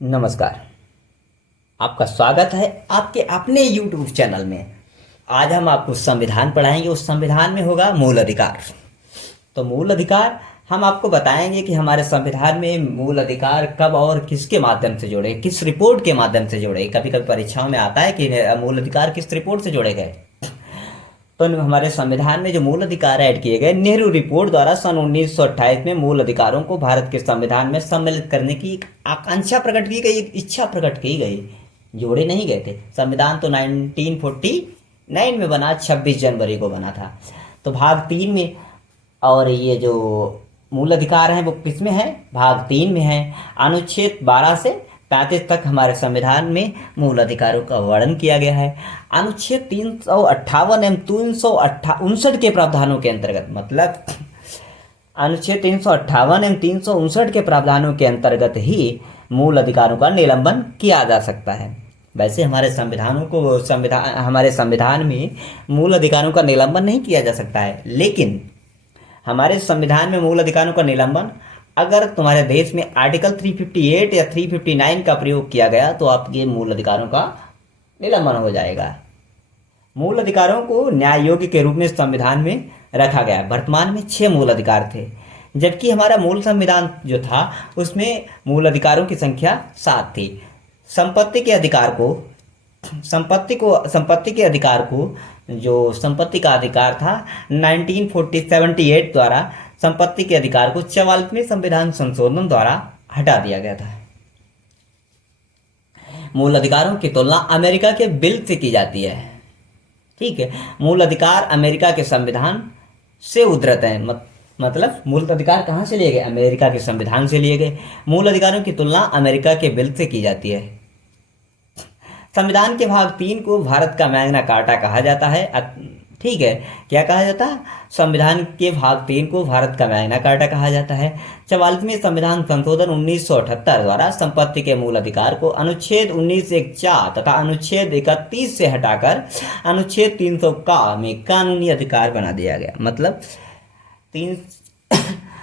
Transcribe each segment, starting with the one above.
नमस्कार। आपका स्वागत है आपके अपने YouTube चैनल में। आज हम आपको संविधान पढ़ाएंगे। उस संविधान में होगा मूल अधिकार। तो मूल अधिकार हम आपको बताएंगे कि हमारे संविधान में मूल अधिकार कब और किसके माध्यम से जोड़े, किस रिपोर्ट के माध्यम से जोड़े। कभी कभी परीक्षाओं में आता है कि मूल अधिकार किस रिपोर्ट से जोड़े गए। तो हमारे संविधान में जो मूल अधिकार ऐड किए गए, नेहरू रिपोर्ट द्वारा सन 1928 में मूल अधिकारों को भारत के संविधान में सम्मिलित करने की एक आकांक्षा प्रकट की गई, एक इच्छा प्रकट की गई। जोड़े नहीं गए थे। संविधान तो 1949 में बना, 26 जनवरी को बना था। तो भाग 3 में, और ये जो मूल अधिकार हैं वो किस में है? भाग 3 में है। अनुच्छेद 12 से 35 तक हमारे संविधान में मूल अधिकारों का वर्णन किया गया है। अनुच्छेद 358 एवं 359 के प्रावधानों के अंतर्गत, मतलब अनुच्छेद 358 एवं 359 के प्रावधानों के अंतर्गत ही मूल अधिकारों का निलंबन किया जा सकता है। वैसे हमारे हमारे संविधान में मूल अधिकारों का निलंबन नहीं किया जा सकता है, लेकिन हमारे संविधान में मूल अधिकारों का निलंबन अगर तुम्हारे देश में आर्टिकल 358 या 359 का प्रयोग किया गया तो आपके मूल अधिकारों का निलंबन हो जाएगा। मूल अधिकारों को न्याय योग्य के रूप में संविधान में रखा गया। वर्तमान में 6 मूल अधिकार थे, जबकि हमारा मूल संविधान जो था उसमें मूल अधिकारों की संख्या 7 थी। संपत्ति के अधिकार को जो संपत्ति का अधिकार था 1978 द्वारा संपत्ति के अधिकार को 44वें संविधान संशोधन द्वारा हटा दिया गया था। मूल अधिकारों की तुलना अमेरिका के बिल से की जाती है। ठीक है, मूल अधिकार अमेरिका के संविधान से उद्धृत है। मतलब मूल अधिकार कहाँ से लिए गए? अमेरिका के संविधान से लिए गए। मूल अधिकारों की तुलना अमेरिका के बिल से की जाती है। संविधान के भाग 3 को भारत का मैग्ना कार्टा कहा जाता है। ठीक है, क्या कहा जाता है? संविधान के भाग 3 को भारत का मैग्ना कार्टा कहा जाता है। 44वें संविधान संशोधन 1978 द्वारा संपत्ति के मूल अधिकार को अनुच्छेद 19(1)(4) तथा अनुच्छेद 31 से हटाकर अनुच्छेद 300 का में कानूनी अधिकार बना दिया गया। मतलब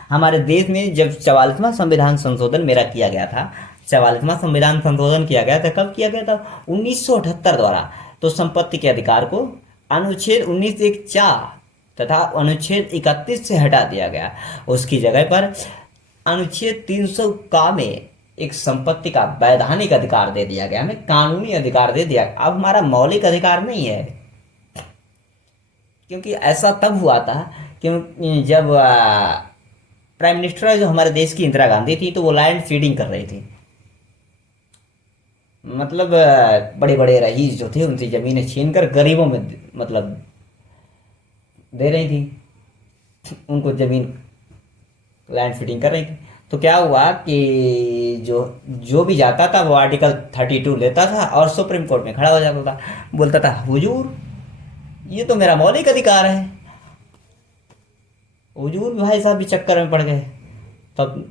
हमारे देश में जब 44वां संविधान संशोधन मेरा किया गया था, 44वां संविधान संशोधन किया गया था, कब किया गया था? 1978 द्वारा। तो संपत्ति के अधिकार को अनुच्छेद 19(1)(4) तथा अनुच्छेद 31 से हटा दिया गया। उसकी जगह पर अनुच्छेद 300 का में एक संपत्ति का वैधानिक अधिकार दे दिया गया, हमें कानूनी अधिकार दे दिया। अब हमारा मौलिक अधिकार नहीं है, क्योंकि ऐसा तब हुआ था क्योंकि जब प्राइम मिनिस्टर जो हमारे देश की इंदिरा गांधी थी, तो वो लैंड सीडिंग कर रही थी। मतलब बड़े बड़े रईस जो थे उनसे ज़मीनें छीनकर गरीबों में मतलब दे रही थी, उनको ज़मीन लैंड सीडिंग कर रही थी। तो क्या हुआ कि जो भी जाता था वो आर्टिकल 32 लेता था और सुप्रीम कोर्ट में खड़ा हो जाता था, बोलता था हुजूर ये तो मेरा मौलिक अधिकार है। हुजूर भाई साहब भी चक्कर में पड़ गए। तब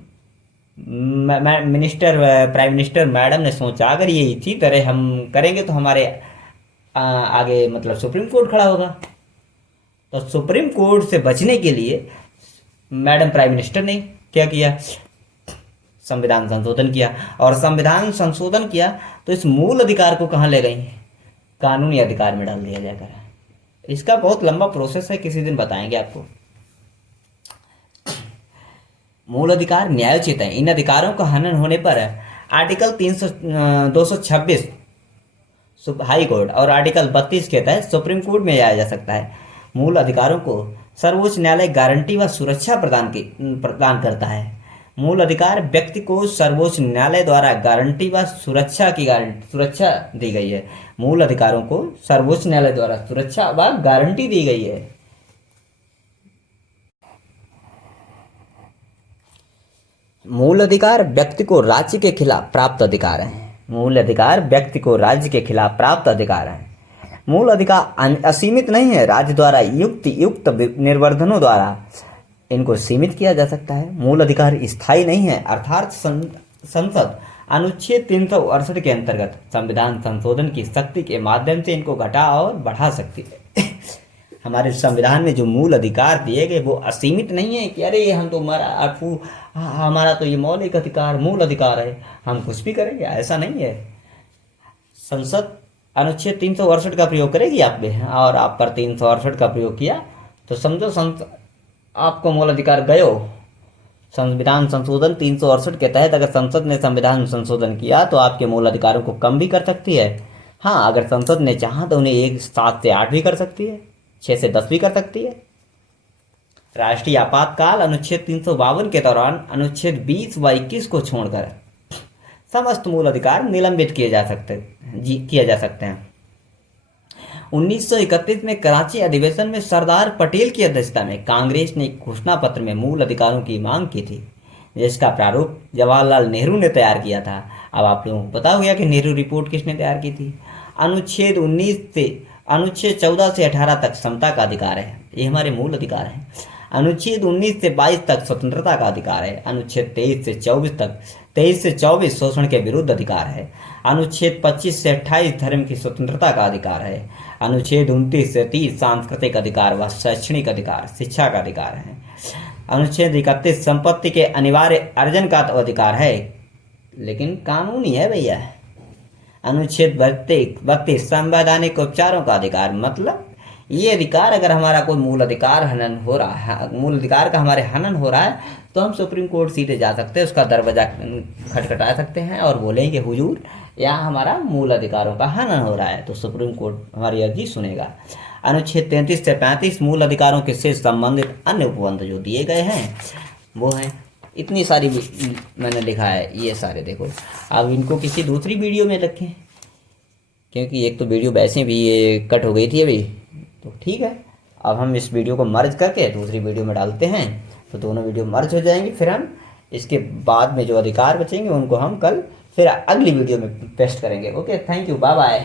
प्राइम मिनिस्टर मैडम ने सोचा अगर ये इसी तरह हम करेंगे तो हमारे आगे मतलब सुप्रीम कोर्ट खड़ा होगा। तो सुप्रीम कोर्ट से बचने के लिए मैडम प्राइम मिनिस्टर ने क्या किया? संविधान संशोधन किया। और संविधान संशोधन किया तो इस मूल अधिकार को कहाँ ले गई? कानूनी अधिकार में डाल दिया जाकर। इसका बहुत लंबा प्रोसेस है, किसी दिन बताएंगे आपको। मूल अधिकार न्यायोचित है। इन अधिकारों का हनन होने पर आर्टिकल 226 हाई कोर्ट और आर्टिकल 32 के तहत सुप्रीम कोर्ट में जाया जा सकता है। मूल अधिकारों को सर्वोच्च न्यायालय गारंटी व सुरक्षा प्रदान करता है। मूल अधिकार व्यक्ति को सर्वोच्च न्यायालय द्वारा गारंटी व सुरक्षा दी गई है। मूल अधिकारों को सर्वोच्च न्यायालय द्वारा सुरक्षा व गारंटी दी गई है। मूल अधिकार व्यक्ति को राज्य के खिलाफ प्राप्त अधिकार है। मूल अधिकार व्यक्ति को राज्य के खिलाफ प्राप्त अधिकार है। मूल अधिकार असीमित नहीं है, राज्य द्वारा युक्त निर्वर्धनों द्वारा इनको सीमित किया जा सकता है। मूल अधिकार स्थायी नहीं है, अर्थात संसद अनुच्छेद 368 के अंतर्गत संविधान संशोधन की शक्ति के माध्यम से इनको घटा और बढ़ा सकती है। हमारे संविधान में जो मूल अधिकार दिए गए वो असीमित नहीं है कि अरे हम तो हमारा तो ये मौलिक अधिकार मूल अधिकार है, हम कुछ भी करेंगे, ऐसा नहीं है। संसद अनुच्छेद 368 का प्रयोग करेगी आप पे, और आप पर 368 का प्रयोग किया तो समझो आपको मूल अधिकार गयो। संविधान संशोधन 368 के तहत अगर संसद ने संविधान संशोधन किया तो आपके मूल अधिकारों को कम भी कर सकती है। हाँ, अगर संसद ने चाहा तो उन्हें 7 से 8 भी कर सकती है, 6 से 10 भी कर सकती है। राष्ट्रीय आपातकाल अनुच्छेद 352 के दौरान अनुच्छेद 20 व 21 को छोड़कर समस्त मूल अधिकार निलंबित किए जा सकते हैं। 1931 में कराची अधिवेशन में सरदार पटेल की अध्यक्षता में कांग्रेस ने एक घोषणा पत्र में मूल अधिकारों की मांग की थी, जिसका प्रारूप जवाहरलाल नेहरू ने तैयार किया था। अब आप लोगों को पता हो गया कि नेहरू रिपोर्ट किसने तैयार की थी। अनुच्छेद 14 से 18 तक समता का अधिकार है, ये हमारे मूल अधिकार हैं। अनुच्छेद 19 से 22 तक स्वतंत्रता का अधिकार है। अनुच्छेद 23 से 24 शोषण के विरुद्ध अधिकार है। अनुच्छेद 25 से 28 धर्म की स्वतंत्रता का अधिकार है। अनुच्छेद 29 से 30 सांस्कृतिक अधिकार व शैक्षणिक अधिकार, शिक्षा का अधिकार है। अनुच्छेद 31 संपत्ति के अनिवार्य अर्जन का अधिकार है, लेकिन कानूनी है भैया। अनुच्छेद 32 संवैधानिक उपचारों का अधिकार, मतलब ये अधिकार अगर हमारा कोई मूल अधिकार हनन हो रहा है, मूल अधिकार का हमारे हनन हो रहा है तो हम सुप्रीम कोर्ट सीधे जा सकते हैं, उसका दरवाजा खटखटा सकते हैं और बोलेंगे हुजूर यहाँ हमारा मूल अधिकारों का हनन हो रहा है, तो सुप्रीम कोर्ट हमारी अर्जी सुनेगा। अनुच्छेद 33 से 35 मूल अधिकारों के से संबंधित अन्य उपबंध जो दिए गए हैं वो हैं। इतनी सारी मैंने लिखा है, ये सारे देखो। अब इनको किसी दूसरी वीडियो में रखें, क्योंकि एक तो वीडियो वैसे भी ये कट हो गई थी अभी, तो ठीक है। अब हम इस वीडियो को मर्ज करके दूसरी वीडियो में डालते हैं, तो दोनों वीडियो मर्ज हो जाएंगी। फिर हम इसके बाद में जो अधिकार बचेंगे उनको हम कल फिर अगली वीडियो में पेस्ट करेंगे। Okay, thank you, bye bye.